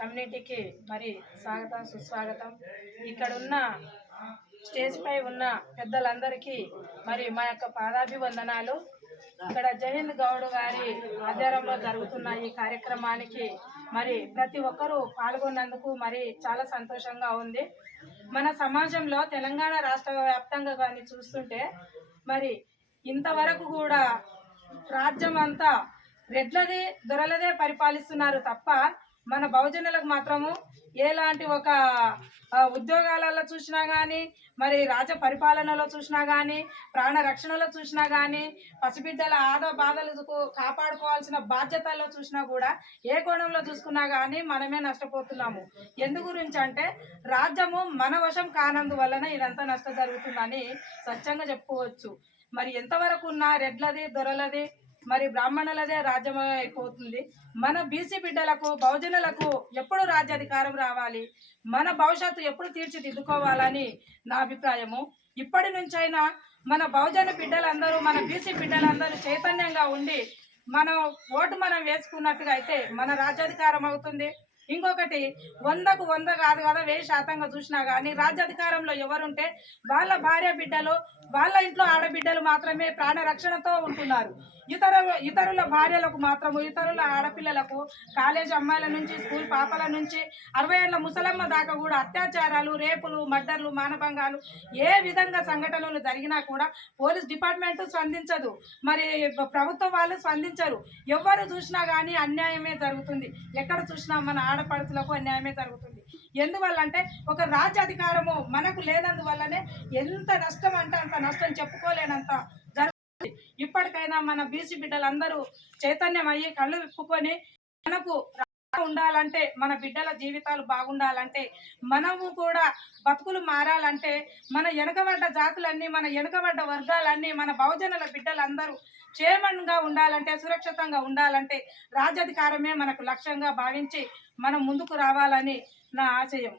కమ్యూనిటీకి మరి స్వాగతం సుస్వాగతం. ఇక్కడ ఉన్న స్టేజ్ పై ఉన్న పెద్దలందరికీ మరి మా యొక్క పాదాభివందనాలు. ఇక్కడ జయహింద్ గౌడ్ గారి ఆధ్వర్యంలో జరుగుతున్న ఈ కార్యక్రమానికి మరి ప్రతి ఒక్కరూ పాల్గొన్నందుకు మరి చాలా సంతోషంగా ఉంది. మన సమాజంలో తెలంగాణ రాష్ట్ర వ్యాప్తంగా కానీ చూస్తుంటే మరి ఇంతవరకు కూడా రాజ్యం అంతా రెడ్లదే దొరలదే పరిపాలిస్తున్నారు తప్ప మన బహుజనులకు మాత్రము ఎలాంటి ఒక ఉద్యోగాలలో చూసినా కానీ మరి రాజ పరిపాలనలో చూసినా కానీ ప్రాణ రక్షణలో చూసినా కానీ పసిబిడ్డల బాధలకు కాపాడుకోవాల్సిన బాధ్యతల్లో చూసినా కూడా ఏ కోణంలో చూసుకున్నా కానీ మనమే నష్టపోతున్నాము. ఎందు గురించి అంటే రాజ్యము మన వశం కానందువలన ఇదంతా నష్టం జరుగుతుందని స్వచ్ఛంగా చెప్పుకోవచ్చు. మరి ఎంతవరకు ఉన్నా రెడ్లది దొరలది మరి బ్రాహ్మణులదే రాజ్యం అయిపోతుంది. మన బీసీ బిడ్డలకు బహుజనులకు ఎప్పుడు రాజ్యాధికారం రావాలి, మన భవిష్యత్తు ఎప్పుడు తీర్చిదిద్దుకోవాలని నా అభిప్రాయము. ఇప్పటి నుంచైనా మన బహుజన బిడ్డలందరూ మన బీసీ బిడ్డలందరూ చైతన్యంగా ఉండి మనం ఓటు మనం వేసుకున్నట్టుగా అయితే మన రాజ్యాధికారం అవుతుంది. ఇంకొకటి 100కు 100 కాదు కదా 1000% చూసినా కానీ రాజ్యాధికారంలో ఎవరుంటే వాళ్ళ భార్య బిడ్డలు వాళ్ళ ఇంట్లో ఆడబిడ్డలు మాత్రమే ప్రాణ రక్షణతో ఉంటున్నారు. ఇతరుల భార్యలకు మాత్రము ఇతరుల ఆడపిల్లలకు కాలేజ్ అమ్మాయిల నుంచి స్కూల్ పాపల నుంచి 60 ఏళ్ల ముసలమ్మ దాకా కూడా అత్యాచారాలు, రేపులు, మర్డర్లు, మానభంగాలు ఏ విధంగా సంఘటనలు జరిగినా కూడా పోలీస్ డిపార్ట్మెంట్ స్పందించదు, మరి ప్రభుత్వం వాళ్ళు స్పందించరు. ఎవరు చూసినా కానీ అన్యాయమే జరుగుతుంది. ఎక్కడ చూసినా మన ఆడపడుచులకు అన్యాయమే జరుగుతుంది. ఎందువల్లంటే ఒక రాజ్యాధికారము మనకు లేనందువల్లనే ఎంత నష్టం అంటే అంత నష్టం చెప్పుకోలేనంత జరుగుతుంది. ఇప్పటికైనా మన బీసీ బిడ్డలందరూ చైతన్యం అయ్యి కళ్ళు విప్పుకొని మనకు ఉండాలంటే మన బిడ్డల జీవితాలు బాగుండాలంటే మనము కూడా బతుకులు మారాలంటే మన వెనుకబడ్డ జాతులన్నీ మన వెనుకబడ్డ వర్గాలన్నీ మన బహుజనుల బిడ్డలందరూ క్షేమంగా ఉండాలంటే సురక్షితంగా ఉండాలంటే రాజ్యాధికారమే మనకు లక్ష్యంగా భావించి మనం ముందుకు రావాలని నా ఆశయం.